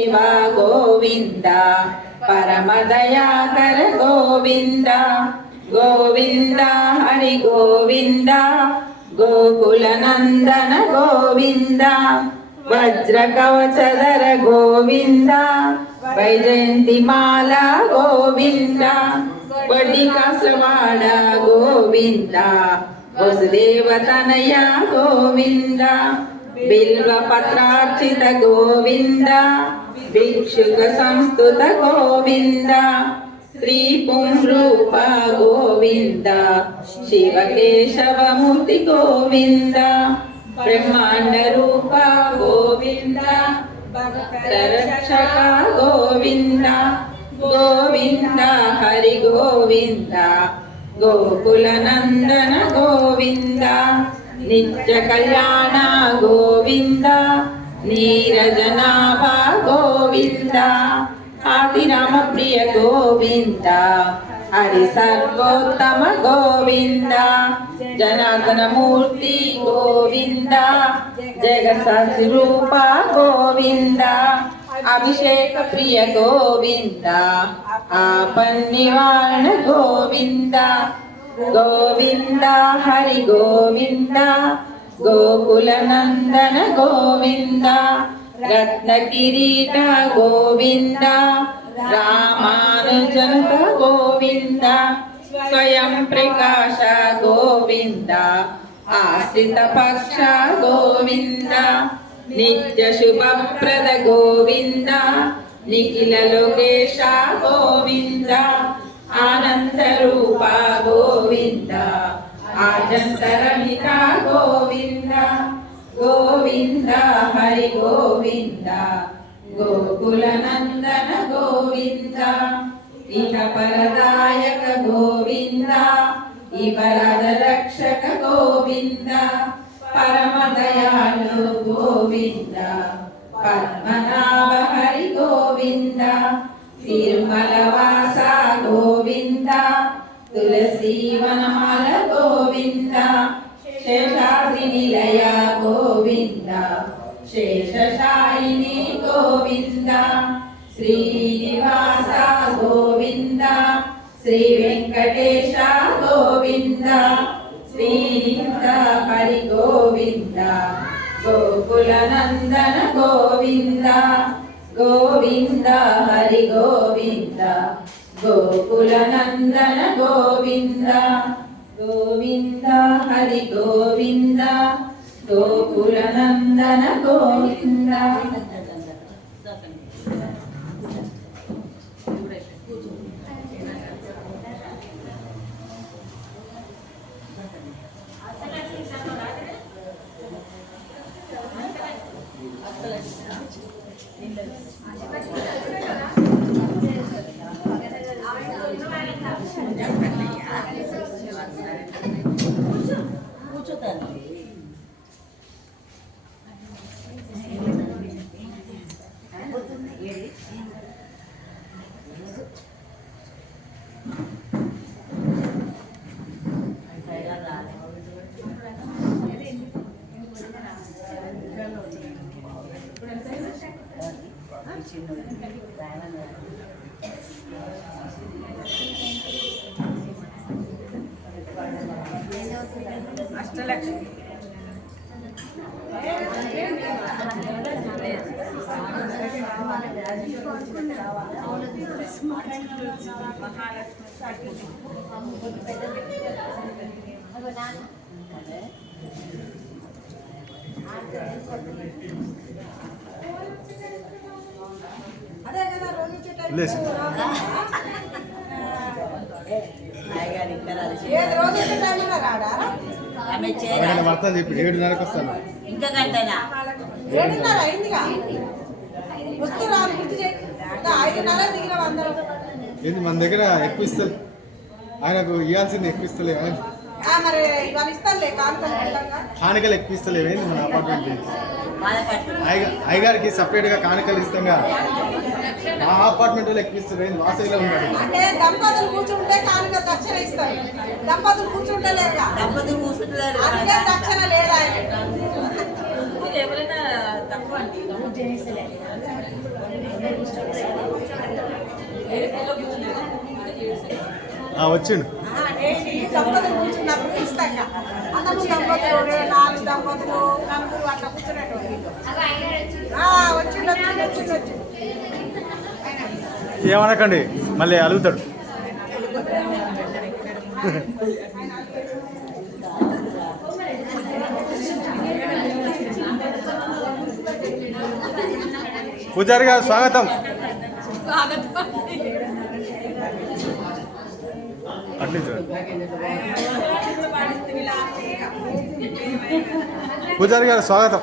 దేవ గోవింద పరమదయాకర గోవింద గోవింద హరి గోవింద గోకుల నందన గోవింద వజ్ర కవచధర గోవింద వైజయంతి మాల గోవింద వడికాసవాడ గోవింద వసుదేవతనయ గోవింద బిల్వ పత్రార్చిత గోవింద భిక్షుక సంస్థుత గోవింద శ్రీ పుంరూప గోవింద శివ కేశవమూర్తి గోవింద బ్రహ్మాండ రూప గోవింద భక్త రక్షక గోవింద గోవింద హరి గోవింద గోకుల నందన గోవింద ఆది కళ్యాణ గోవింద ప్రియ గోవింద హరి సర్వోత్తమ గోవింద జనార్దన మూర్తి గోవింద జగసాక్షి రూప గోవింద అభిషేక ప్రియ గోవింద ఆపన్ నివారణ గోవింద గోవింద హరి గోవింద గోకుల నందన గోవింద రత్న కిరీట గోవింద రామానుజంత గోవింద స్వయం ప్రకాశ గోవింద ఆశ్రిత పక్ష గోవింద నిత్య శుభప్రద గోవింద నిఖిల లోకేశ గోవింద ఆనంద రూప గోవింద ఆజంతరహిత గోవింద గోవింద హరి గోవింద. గోకుల నందన గోవింద. ఇక పరదాయక గోవింద. ఇవరద రక్షక గోవింద. పరమదయాలు గోవింద. పద్మనాభ హరి గోవింద. తిరుమల గోవింద శేషశాయిని గోవింద శ్రీనివాస గోవింద శ్రీ వెంకటేశ గోవింద శ్రీనిత హరి గోవింద గోకుల నందన గోవింద గోవింద హరి గోవింద గోకుల నందన గోవింద గోవింద హరి గోవింద గోకులనందన గోవింద రోజు అష్టలక్ష్మి. రాడా చెప్పి ఏడున్నరకు వస్తాను. ఇంకా గంటనా ఏడున్నర అయిందిగా? వస్తూ రాను గుర్తు చేయి. ఇంకా ఐదున్నర దిగిన అందరం ఏంది మన దగ్గర ఎక్కువ ఇస్తారు ఆయనకు ఇవ్వాల్సింది ఎక్కువ ఇస్తలేవు కానుకలు ఎక్కువ ఇస్తలేవు ఏంది మన అపార్ట్మెంట్ అయ్యగారికి సపరేట్గా కానుకలు ఇస్తాం మా అపార్ట్మెంట్లో ఎక్కిస్తారు వాసవిలో ఉన్నాడు దంపతులు కూర్చుంటే కానుక దక్షిణ ఇస్తారు. దంపతులు కూర్చుంటే దక్షిణ లేదా వచ్చిండు. దంపతులు కూర్చున్నప్పుడు అందరూ దంపతులు నాలుగు దంపతులు నలుగురు అట్లా కూర్చున్నట్టు ఏమనకండి మళ్ళీ అలుగుతాడు. పూజారి గారు స్వాగతం. పూజారి గారు స్వాగతం.